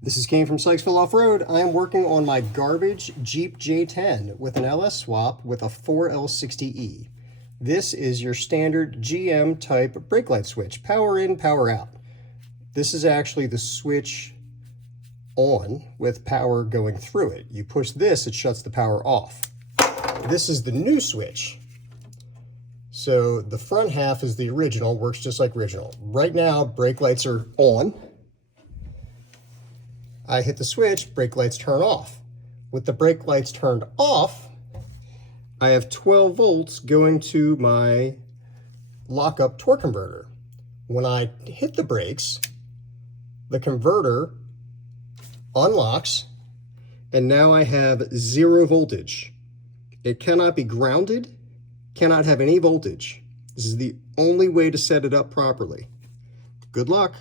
This is Kane from Sykesville Off-Road. I am working on my garbage Jeep J10 with an LS swap with a 4L60E. This is your standard GM type brake light switch, power in, power out. This is actually the switch on with power going through it. You push this, it shuts the power off. This is the new switch. So the front half is the original, works just like original. Right now, brake lights are on. I hit the switch, brake lights turn off. With the brake lights turned off, I have 12 volts going to my lockup torque converter. When I hit the brakes, the converter unlocks, and now I have 0 voltage. It cannot be grounded, cannot have any voltage. This is the only way to set it up properly. Good luck.